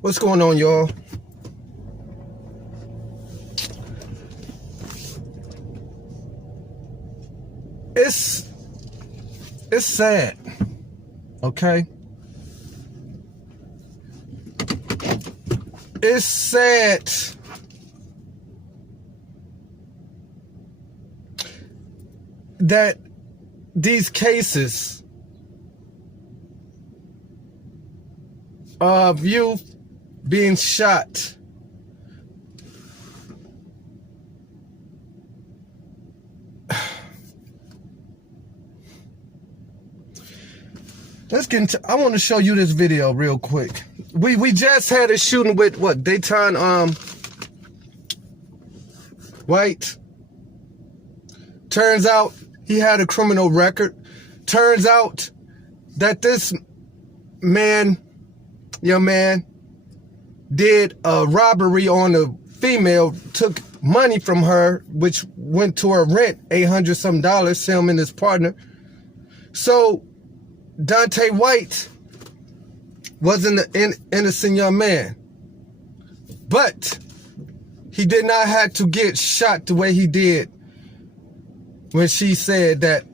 What's going on, y'all? It's sad, okay? It's sad that these cases of youth being shot let's get into, I want to show you this video real quick. We just had a shooting with what, Dayton White. Turns out he had a criminal record. Turns out that this young man did a robbery on a female, took money from her, which went to her rent, $800 some, him and his partner. So Dante White wasn't an innocent young man, but he did not have to get shot the way he did when she said that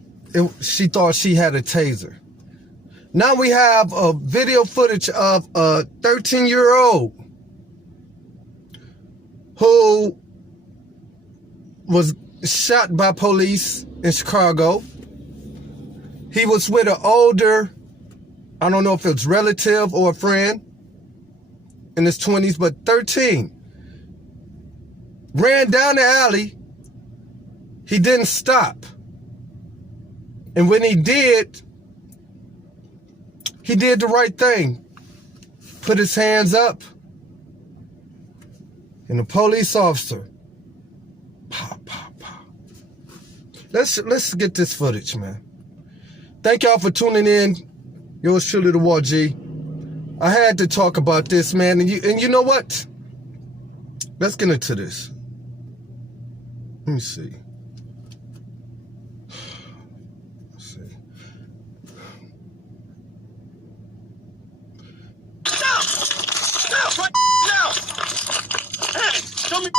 she thought she had a taser. Now we have a video footage of a 13-year-old who was shot by police in Chicago. He was with an older, I don't know if it's relative or a friend, in his 20s, but 13. Ran down the alley. He didn't stop. And when he did the right thing. Put his hands up. And the police officer, pow, pow, pow. Let's get this footage, man. Thank y'all for tuning in. Yours truly, the War G. I had to talk about this, man. And you know what? Let's get into this. Let me see. Let's see. Stop! Right now! Hey, show me.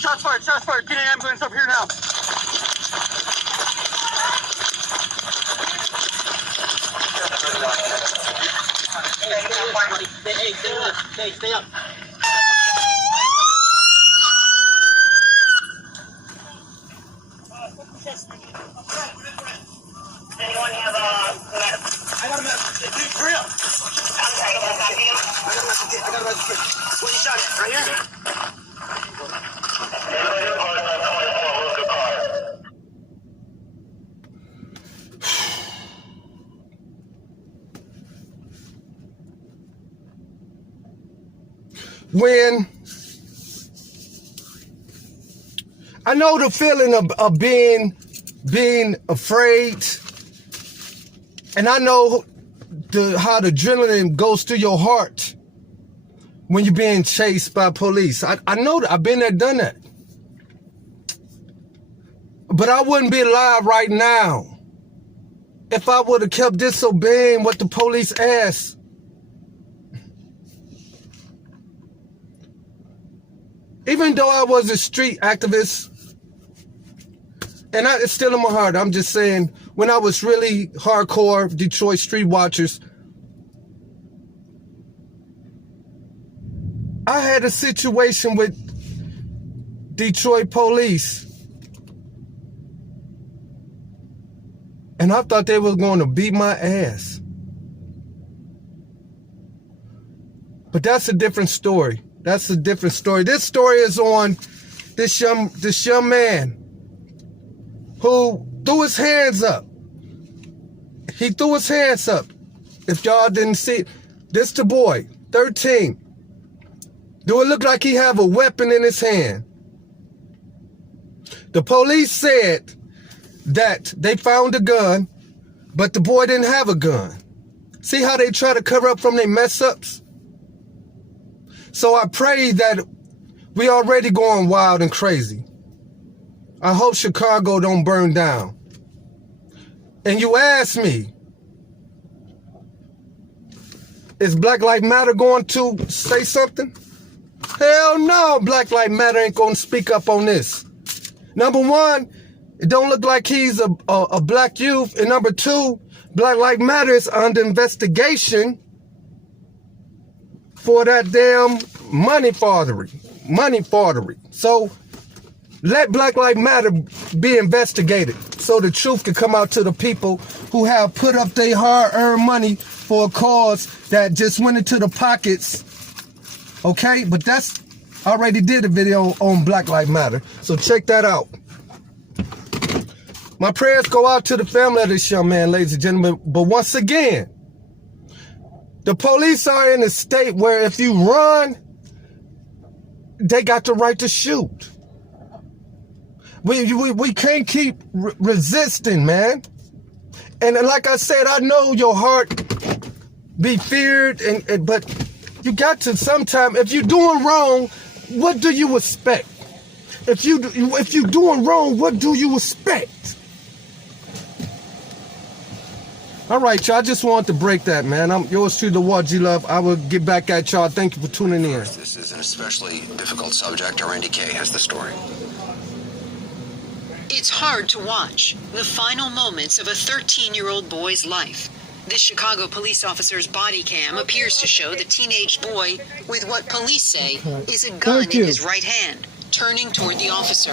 Shots fired. Get an ambulance up here now. Hey, stay up. Anyone have I got a message. Dude, hurry up. I'm sorry, I got a message. Where you shot at? Right here? When I know the feeling of being afraid, and I know how the adrenaline goes through your heart when you're being chased by police. I know that. I've been there, done that. But I wouldn't be alive right now if I would have kept disobeying what the police asked. Even though I was a street activist, and it's still in my heart, I'm just saying, when I was really hardcore Detroit street watchers, I had a situation with Detroit police, and I thought they was going to beat my ass. But that's a different story. That's a different story. This story is on this young man who threw his hands up. He threw his hands up. If y'all didn't see it, this the boy, 13. Do it look like he have a weapon in his hand? The police said that they found a gun, but the boy didn't have a gun. See how they try to cover up from their mess ups? So I pray that we already going wild and crazy. I hope Chicago don't burn down. And you ask me, Is Black Lives Matter going to say something? Hell no, Black Lives Matter ain't going to speak up on this. Number one, it don't look like he's a black youth. And number two, Black Lives Matter is under investigation for that damn money forgery. So let Black Lives Matter be investigated so the truth can come out to the people who have put up their hard-earned money for a cause that just went into the pockets. Okay, but I already did a video on Black Lives Matter, so check that out. My prayers go out to the family of this young man, ladies and gentlemen. But once again, the police are in a state where if you run, they got the right to shoot. We can't keep resisting, man. And like I said, I know your heart be feared, but you got to sometime. If you're doing wrong, what do you expect? If you're doing wrong, what do you expect? All right, y'all. I just wanted to break that, man. I'm yours truly, the War G Love. I will get back at y'all. Thank you for tuning in. This is an especially difficult subject. Randy K has the story. It's hard to watch the final moments of a 13-year-old boy's life. This Chicago police officer's body cam appears to show the teenage boy with what police say is a gun in his right hand, turning toward the officer.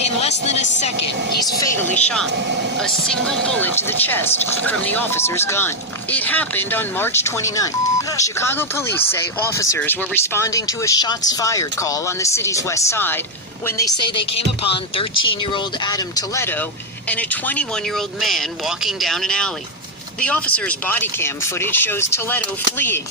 In less than a second, he's fatally shot. A single bullet to the chest from the officer's gun. It happened on March 29th. Chicago police say officers were responding to a shots fired call on the city's west side when they say they came upon 13-year-old Adam Toledo and a 21-year-old man walking down an alley. The officer's body cam footage shows Toledo fleeing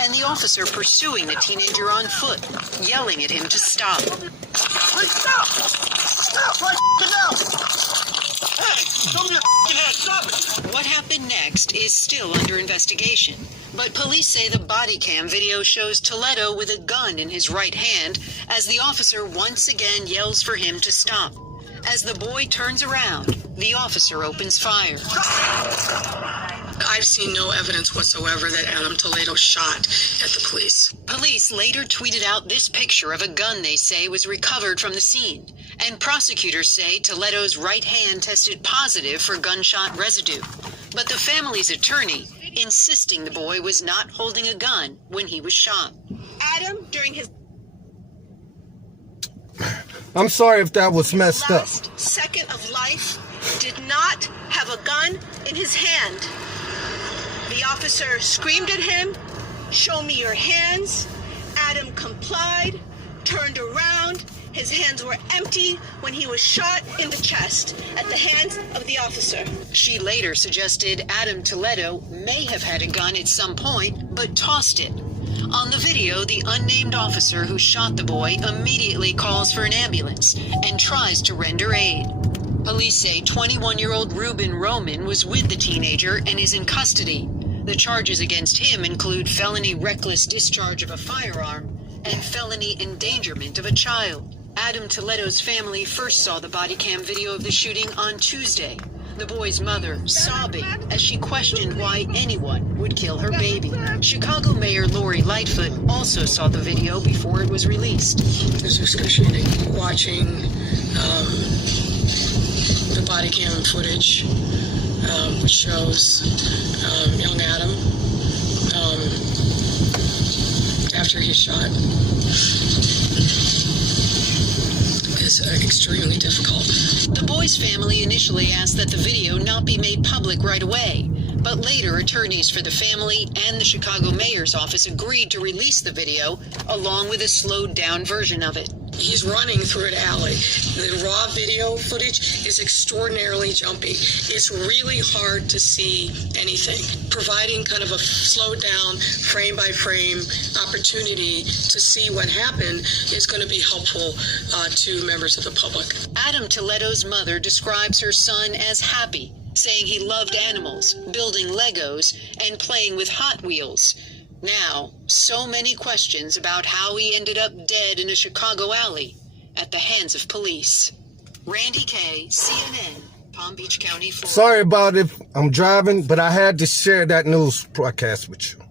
and the officer pursuing the teenager on foot, yelling at him to stop. Hey, stop! Stop right now! Hey, show me your hand, stop it! What happened next is still under investigation, but police say the body cam video shows Toledo with a gun in his right hand as the officer once again yells for him to stop. As the boy turns around, the officer opens fire. I've seen no evidence whatsoever that Adam Toledo shot at the police. Police later tweeted out this picture of a gun they say was recovered from the scene, and prosecutors say Toledo's right hand tested positive for gunshot residue. But the family's attorney insisting the boy was not holding a gun when he was shot. Adam, during his I'm sorry if that was messed up. last second of life, did not have a gun in his hand. The officer screamed at him, "Show me your hands." Adam complied, turned around. His hands were empty when he was shot in the chest at the hands of the officer. She later suggested Adam Toledo may have had a gun at some point, but tossed it. On the video, the unnamed officer who shot the boy immediately calls for an ambulance and tries to render aid. Police say 21-year-old Ruben Roman was with the teenager and is in custody. The charges against him include felony reckless discharge of a firearm and felony endangerment of a child. Adam Toledo's family first saw the body cam video of the shooting on Tuesday. The boy's mother sobbing as she questioned why anyone would kill her baby. Chicago Mayor Lori Lightfoot also saw the video before it was released. It was excruciating watching the body cam footage, which shows young Adam after he's shot. Is extremely difficult. The boy's family initially asked that the video not be made public right away, but later attorneys for the family and the Chicago mayor's office agreed to release the video along with a slowed down version of it. He's running through an alley. The raw video footage is extraordinarily jumpy. It's really hard to see anything. Providing kind of a slowed down, frame by frame opportunity to see what happened is going to be helpful to members of the public. Adam Toledo's mother describes her son as happy, saying he loved animals, building Legos, and playing with Hot Wheels. Now, so many questions about how he ended up dead in a Chicago alley at the hands of police. Randy K., CNN, Palm Beach County, Florida. Sorry about it. I'm driving, but I had to share that news broadcast with you.